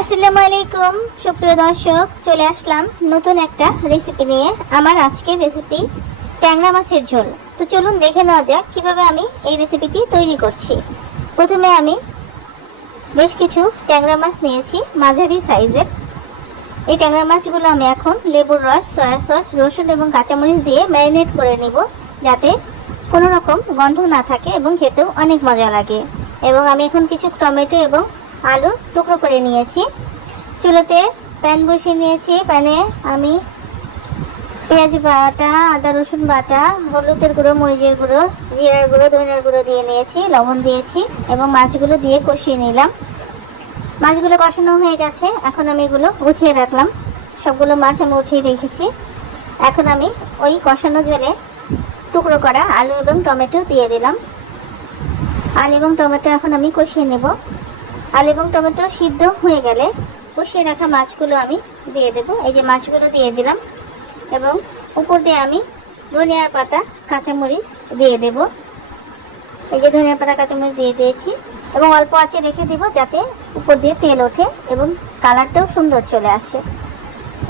আসসালামু আলাইকুম সুপ্রিয় দর্শক, চলে আসলাম নতুন একটা রেসিপি নিয়ে, আমার আজকের রেসিপি ট্যাংরা মাছের ঝোল। তো চলুন দেখে নেওয়া যাক কীভাবে আমি এই রেসিপিটি তৈরি করছি। প্রথমে আমি বেশ কিছু ট্যাংরা মাছ নিয়েছি, মাঝারি সাইজের। এই ট্যাংরা মাছগুলো আমি এখন লেবুর রস, সয়া সস, রসুন এবং কাঁচামরিচ দিয়ে ম্যারিনেট করে নেব, যাতে কোনো রকম গন্ধ না থাকে এবং খেতেও অনেক মজা লাগে। এবং আমি এখন কিছু টমেটো এবং আলু টুকরো করে নিয়েছি। চুলোতে প্যান বসিয়ে নিয়েছি। প্যানে আমি পেঁয়াজ বাটা, আদা, রসুন বাটা, হলুদের গুঁড়ো, মরিচের গুঁড়ো, জিরার গুঁড়ো, ধনিয়ার গুঁড়ো দিয়ে নিয়েছি, লবণ দিয়েছি এবং মাছগুলো দিয়ে কষিয়ে নিলাম। মাছগুলো কষানো হয়ে গেছে। এখন আমি এগুলো উঠিয়ে রাখলাম। সবগুলো মাছ আমি উঠিয়ে রেখেছি। এখন আমি ওই কষানো জলে টুকরো করা আলু এবং টমেটো দিয়ে দিলাম। আলু এবং টমেটো এখন আমি কষিয়ে নেব। আলু এবং টমেটো সিদ্ধ হয়ে গেলে কষিয়ে রাখা মাছগুলো আমি দিয়ে দেব। এই যে মাছগুলো দিয়ে দিলাম এবং উপর দিয়ে আমি ধনিয়ার পাতা, কাঁচামরিচ দিয়ে দেব। এই যে ধনিয়ার পাতা, কাঁচামরিচ দিয়ে দিয়েছি এবং অল্প আঁচে রেখে দিব যাতে উপর দিয়ে তেল ওঠে এবং কালারটাও সুন্দর চলে আসে।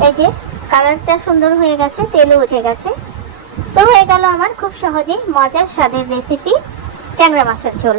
এই যে কালারটা সুন্দর হয়ে গেছে, তেলও উঠে গেছে। তো হয়ে গেল আমার খুব সহজেই মজার স্বাদের রেসিপি ট্যাংরা মাছের ঝোল।